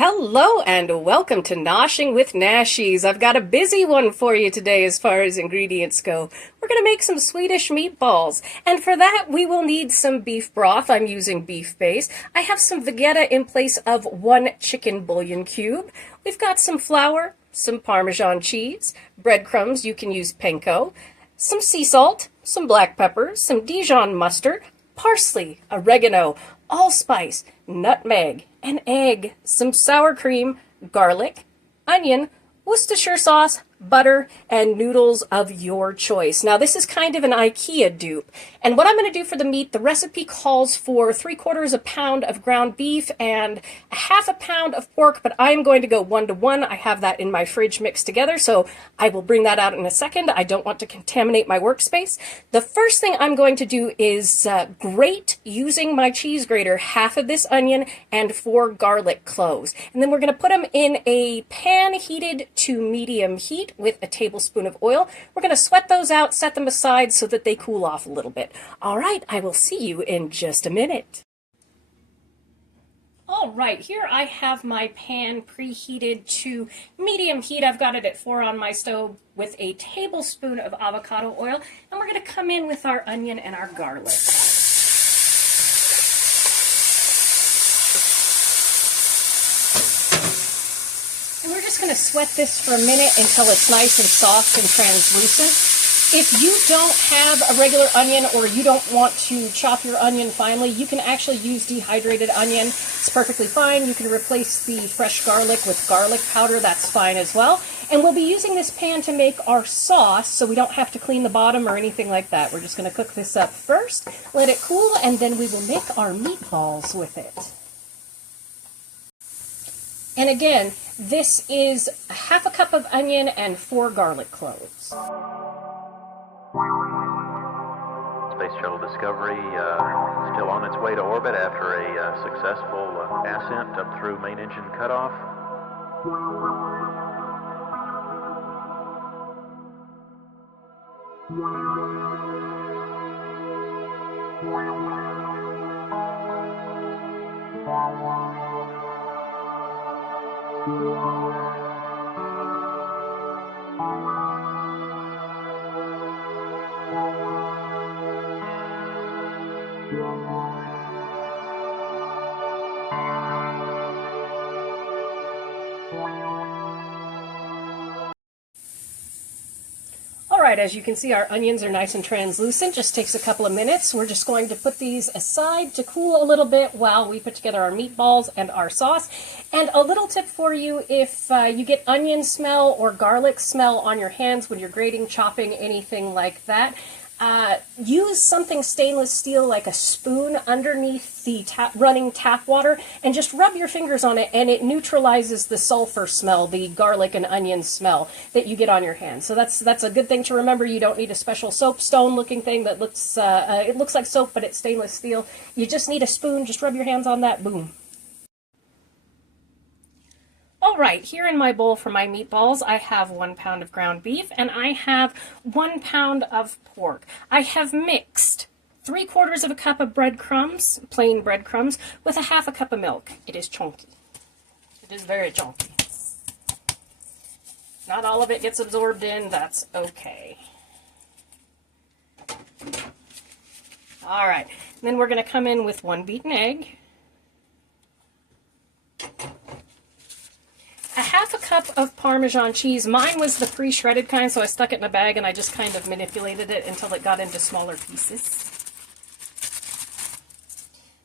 Hello and welcome to Noshing with Nashies. I've got a busy one for you today as far as ingredients go. We're going to make some Swedish meatballs, and for that we will need some beef broth. I'm using beef base. I have some Vegeta in place of 1 chicken bouillon cube. We've got some flour, some Parmesan cheese, breadcrumbs, you can use panko, some sea salt, some black pepper, some Dijon mustard, parsley, oregano, allspice, nutmeg, an egg, some sour cream, garlic, onion, Worcestershire sauce, butter, and noodles of your choice. Now this is kind of an IKEA dupe, and what I'm going to do for the meat, the recipe calls for 3/4 pound of ground beef and 1/2 pound of pork, but I'm going to go 1-to-1. I have that in my fridge mixed together, so I will bring that out in a second. I don't want to contaminate my workspace. The first thing I'm going to do is grate, using my cheese grater, 1/2 of this onion and 4 garlic cloves, and then we're going to put them in a pan heated to medium heat with a tablespoon of oil. We're going to sweat those out, set them aside so that they cool off a little bit. All right, I will see you in just a minute. All right, here I have my pan preheated to medium heat. I've got it at 4 on my stove with a tablespoon of avocado oil, and we're going to come in with our onion and our garlic. We're just going to sweat this for a minute until it's nice and soft and translucent. If you don't have a regular onion or you don't want to chop your onion finely, you can actually use dehydrated onion. It's perfectly fine. You can replace the fresh garlic with garlic powder. That's fine as well. And we'll be using this pan to make our sauce, so we don't have to clean the bottom or anything like that. We're just going to cook this up first, let it cool, and then we will make our meatballs with it. And again, this is 1/2 cup of onion and 4 garlic cloves. Space Shuttle Discovery still on its way to orbit after a successful ascent up through main engine cutoff. Alright, as you can see, our onions are nice and translucent. Just takes a couple of minutes. We're just going to put these aside to cool a little bit while we put together our meatballs and our sauce. And a little tip for you, if you get onion smell or garlic smell on your hands when you're grating, chopping, anything like that, use something stainless steel like a spoon underneath the running tap water and just rub your fingers on it, and it neutralizes the sulfur smell, the garlic and onion smell that you get on your hands. So that's a good thing to remember. You don't need a special soapstone looking thing that looks it looks like soap, but it's stainless steel. You just need a spoon. Just rub your hands on that. Boom. Alright, here in my bowl for my meatballs, I have 1 pound of ground beef and I have 1 pound of pork. I have mixed 3/4 cup of breadcrumbs, plain breadcrumbs, with 1/2 cup of milk. It is chunky. It is very chunky. Not all of it gets absorbed in, that's okay. Alright, then we're going to come in with 1 beaten egg, 1/2 cup of Parmesan cheese. Mine was the pre-shredded kind, so I stuck it in a bag and I just kind of manipulated it until it got into smaller pieces.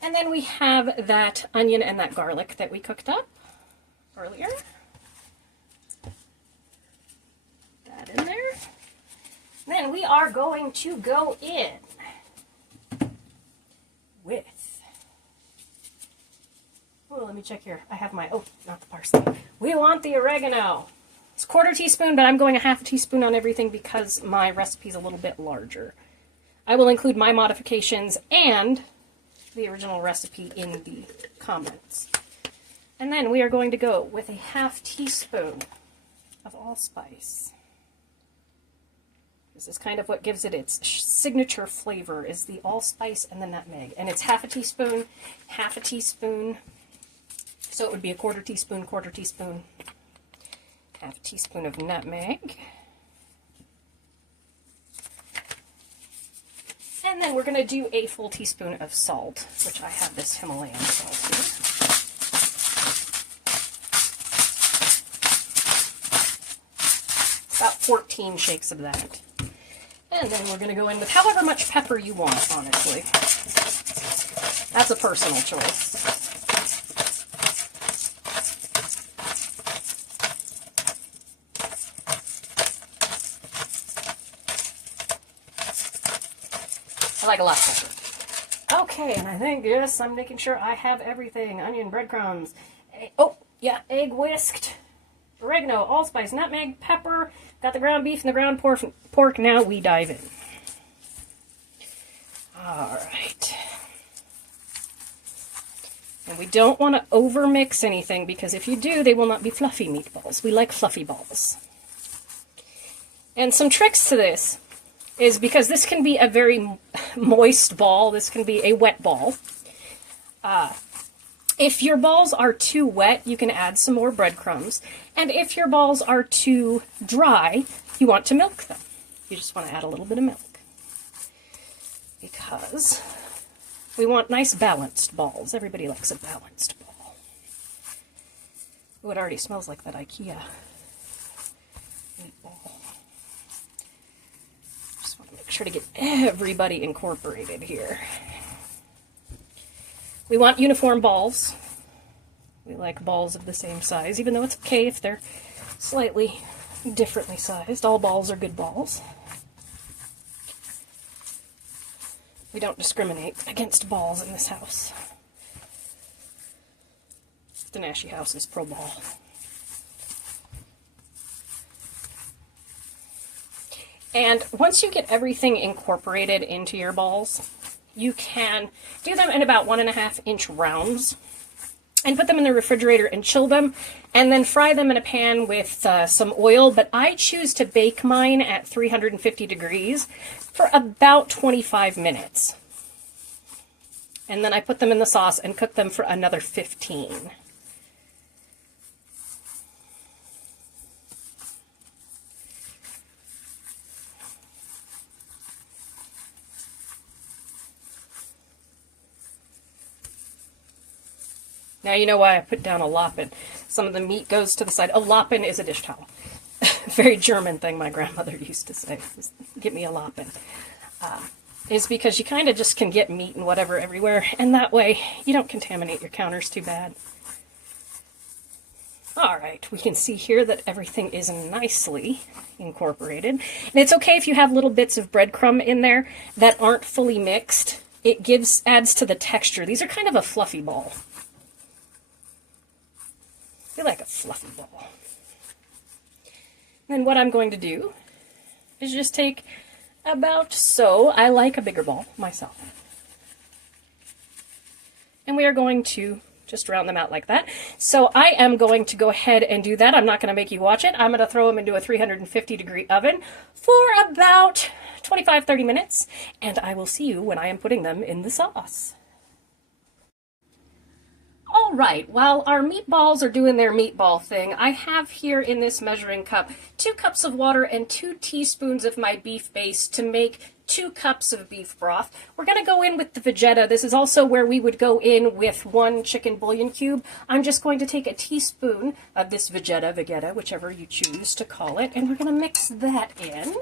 And then we have that onion and that garlic that we cooked up earlier. That in there. Then we are going to go in with... Oh, let me check here. I have my, oh, not the parsley. We want the oregano. It's 1/4 teaspoon, but I'm going 1/2 teaspoon on everything because my recipe's a little bit larger. I will include my modifications and the original recipe in the comments. And then we are going to go with a 1/2 teaspoon of allspice. This is kind of what gives it its signature flavor, is the allspice and the nutmeg. And it's 1/2 teaspoon, 1/2 teaspoon, So it would be a quarter teaspoon, half a teaspoon of nutmeg. And then we're going to do a full teaspoon of salt, which I have this Himalayan salt here. About 14 shakes of that. And then we're going to go in with however much pepper you want, honestly. That's a personal choice. I like a lot of pepper. Okay, and I think, yes, I'm making sure I have everything. Onion, breadcrumbs. Oh, yeah, egg whisked. Oregano, allspice, nutmeg, pepper. Got the ground beef and the ground pork. Now we dive in. Alright. And we don't want to overmix anything, because if you do, they will not be fluffy meatballs. We like fluffy balls. And some tricks to this is, because this can be a very moist ball, this can be a wet ball. If your balls are too wet, you can add some more breadcrumbs. And if your balls are too dry, you want to milk them. You just want to add a little bit of milk. Because we want nice balanced balls. Everybody likes a balanced ball. Ooh, it already smells like that IKEA meatball. Just want to make sure to get everybody incorporated here. We want uniform balls. We like balls of the same size, even though it's okay if they're slightly differently sized. All balls are good balls. We don't discriminate against balls in this house. The Nashi house is pro ball. And once you get everything incorporated into your balls, you can do them in about 1.5 inch rounds and put them in the refrigerator and chill them, and then fry them in a pan with some oil. But I choose to bake mine at 350 degrees for about 25 minutes. And then I put them in the sauce and cook them for another 15. Now you know why I put down a loppin. Some of the meat goes to the side. A loppin is a dish towel. Very German thing my grandmother used to say. Get me a loppin. Is because you kind of just can get meat and whatever everywhere, and that way you don't contaminate your counters too bad. Alright, we can see here that everything is nicely incorporated. And it's okay if you have little bits of breadcrumb in there that aren't fully mixed. It adds to the texture. These are kind of a fluffy ball. I like a fluffy ball. Then what I'm going to do is just take about so. I like a bigger ball myself. And we are going to just round them out like that. So I am going to go ahead and do that. I'm not going to make you watch it. I'm going to throw them into a 350 degree oven for about 25-30 minutes. And I will see you when I am putting them in the sauce. All right, while our meatballs are doing their meatball thing, I have here in this measuring cup 2 cups of water and 2 teaspoons of my beef base to make 2 cups of beef broth. We're going to go in with the Vegeta. This is also where we would go in with 1 chicken bouillon cube. I'm just going to take a teaspoon of this Vegeta, whichever you choose to call it, and we're going to mix that in.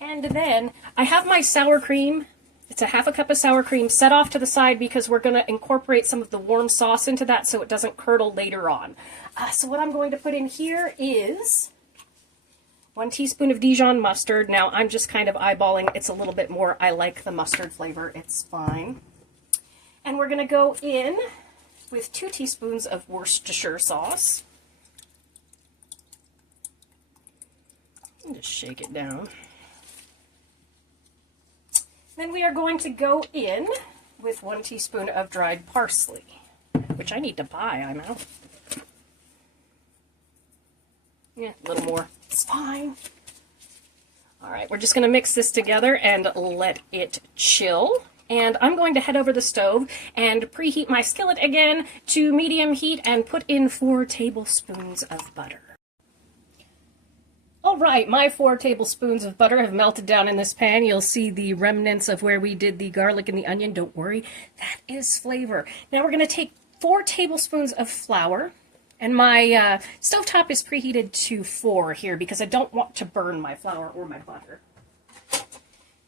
And then I have my sour cream. It's a 1/2 cup of sour cream set off to the side because we're going to incorporate some of the warm sauce into that so it doesn't curdle later on. So what I'm going to put in here is 1 teaspoon of Dijon mustard. Now I'm just kind of eyeballing. It's a little bit more. I like the mustard flavor. It's fine. And we're going to go in with 2 teaspoons of Worcestershire sauce. And just shake it down. Then we are going to go in with 1 teaspoon of dried parsley, which I need to buy, I'm out. Yeah, a little more. It's fine. All right, we're just going to mix this together and let it chill. And I'm going to head over the stove and preheat my skillet again to medium heat and put in 4 tablespoons of butter. All right, my 4 tablespoons of butter have melted down in this pan. You'll see the remnants of where we did the garlic and the onion. Don't worry, that is flavor. Now we're going to take 4 tablespoons of flour, and my stovetop is preheated to 4 here because I don't want to burn my flour or my butter.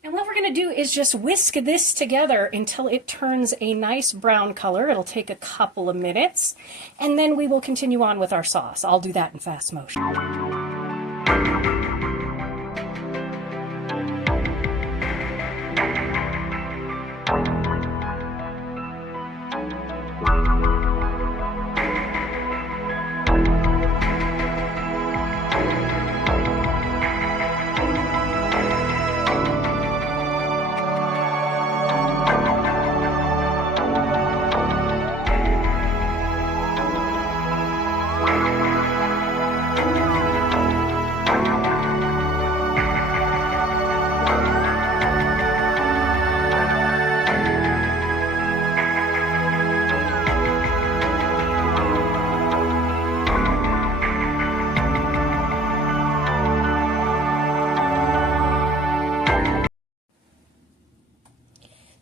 And what we're going to do is just whisk this together until it turns a nice brown color. It'll take a couple of minutes, and then we will continue on with our sauce. I'll do that in fast motion.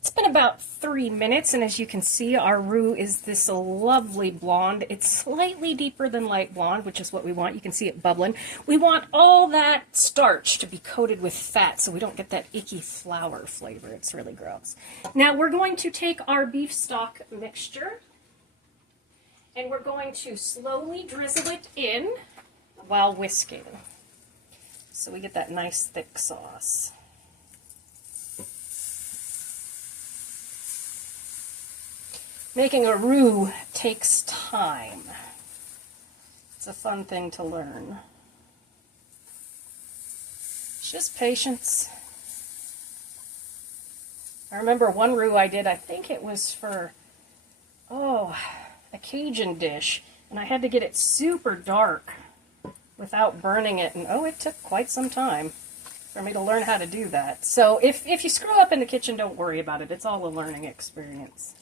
It's been about 3 minutes, and as you can see, our roux is this lovely blonde. It's slightly deeper than light blonde, which is what we want. You can see it bubbling. We want all that starch to be coated with fat so we don't get that icky flour flavor. It's really gross. Now we're going to take our beef stock mixture, and we're going to slowly drizzle it in while whisking, so we get that nice thick sauce. Making a roux takes time. It's a fun thing to learn. It's just patience. I remember one roux I did, I think it was for, a Cajun dish, and I had to get it super dark without burning it, and it took quite some time for me to learn how to do that. So if you screw up in the kitchen, don't worry about it. It's all a learning experience.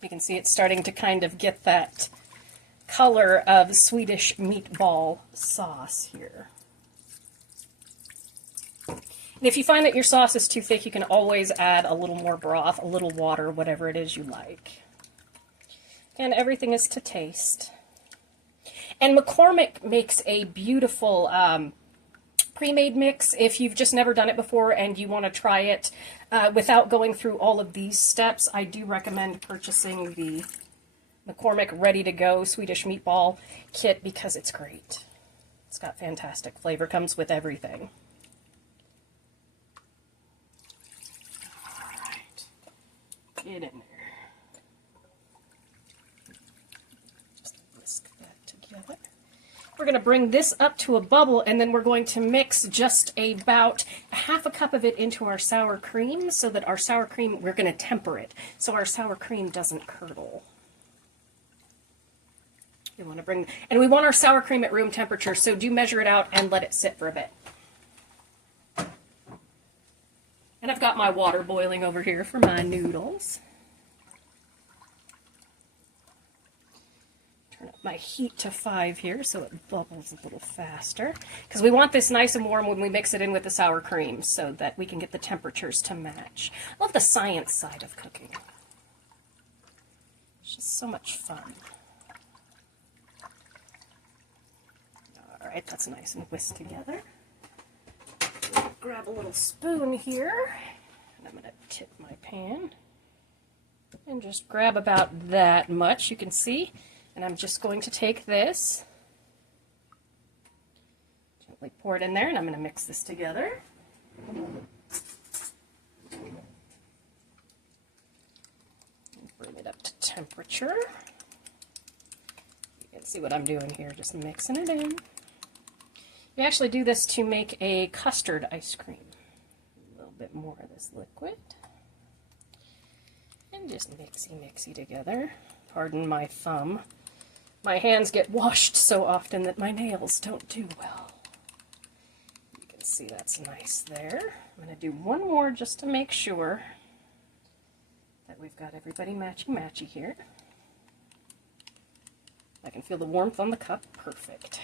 You can see it's starting to kind of get that color of Swedish meatball sauce here. And if you find that your sauce is too thick, you can always add a little more broth, a little water, whatever it is you like. And everything is to taste. And McCormick makes a beautiful pre-made mix. If you've just never done it before and you want to try it without going through all of these steps, I do recommend purchasing the McCormick Ready to Go Swedish Meatball kit because it's great. It's got fantastic flavor, comes with everything. All right, get in there. Just whisk that together. We're going to bring this up to a bubble, and then we're going to mix just about half a cup of it into our sour cream so that our sour cream, we're going to temper it so our sour cream doesn't curdle. We want to and we want our sour cream at room temperature, so do measure it out and let it sit for a bit. And I've got my water boiling over here for my noodles. Turn up my heat to 5 here so it bubbles a little faster, because we want this nice and warm when we mix it in with the sour cream so that we can get the temperatures to match. I love the science side of cooking. It's just so much fun. All right, that's nice and whisked together. Grab a little spoon here, and I'm going to tip my pan and just grab about that much, you can see. And I'm just going to take this, gently pour it in there, and I'm going to mix this together. Bring it up to temperature. You can see what I'm doing here, just mixing it in. You actually do this to make a custard ice cream. A little bit more of this liquid. And just mixy together. Pardon my thumb. My hands get washed so often that my nails don't do well. See, that's nice there. I'm going to do one more just to make sure that we've got everybody matchy-matchy here. I can feel the warmth on the cup. Perfect.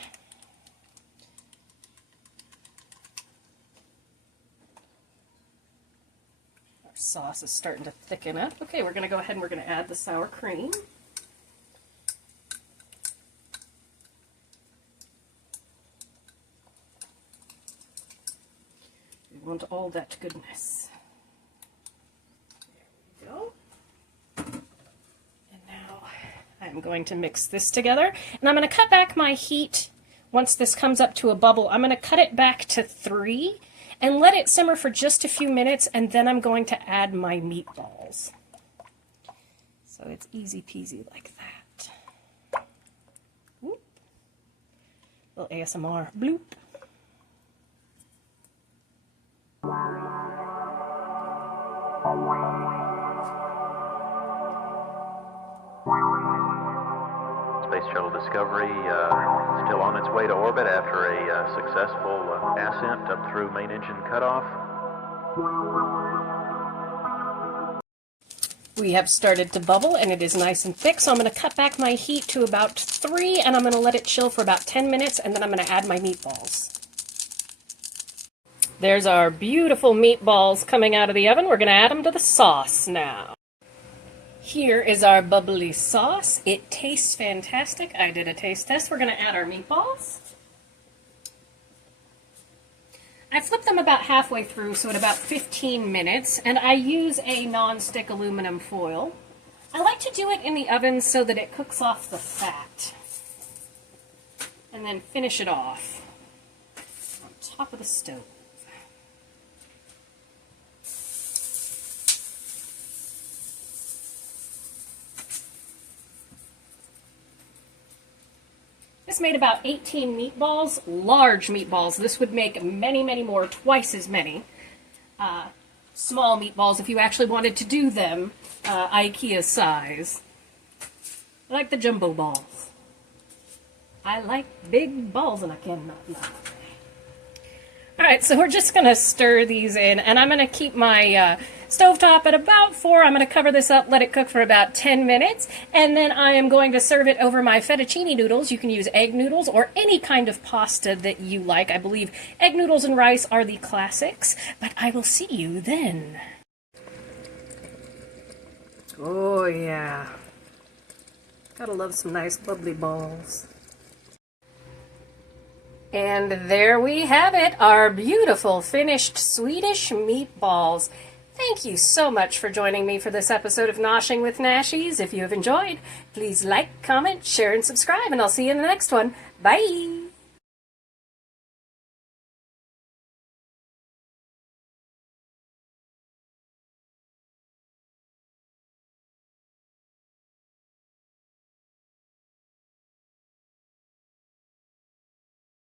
Our sauce is starting to thicken up. Okay, we're going to go ahead and we're going to add the sour cream. We want all that goodness. There we go. And now I'm going to mix this together. And I'm going to cut back my heat once this comes up to a bubble. I'm going to cut it back to 3 and let it simmer for just a few minutes, and then I'm going to add my meatballs. So it's easy peasy like that. Whoop. Little ASMR. Bloop. Space Shuttle Discovery still on its way to orbit after a successful ascent up through main engine cutoff. We have started to bubble and it is nice and thick, so I'm going to cut back my heat to about 3 and I'm going to let it chill for about 10 minutes and then I'm going to add my meatballs. There's our beautiful meatballs coming out of the oven. We're going to add them to the sauce now. Here is our bubbly sauce. It tastes fantastic. I did a taste test. We're going to add our meatballs. I flip them about halfway through, so at about 15 minutes, and I use a non-stick aluminum foil. I like to do it in the oven so that it cooks off the fat. And then finish it off on top of the stove. This made about 18 meatballs, large meatballs. This would make many, many more, twice as many. Small meatballs, if you actually wanted to do them, IKEA size. I like the jumbo balls. I like big balls and I cannot lie. Alright, so we're just going to stir these in, and I'm going to keep my stovetop at about 4. I'm going to cover this up, let it cook for about 10 minutes, and then I am going to serve it over my fettuccine noodles. You can use egg noodles or any kind of pasta that you like. I believe egg noodles and rice are the classics, but I will see you then. Oh yeah. Gotta love some nice bubbly balls. And there we have it, our beautiful finished Swedish meatballs. Thank you so much for joining me for this episode of Noshing with Nashies. If you have enjoyed, please like, comment, share, and subscribe, and I'll see you in the next one. Bye!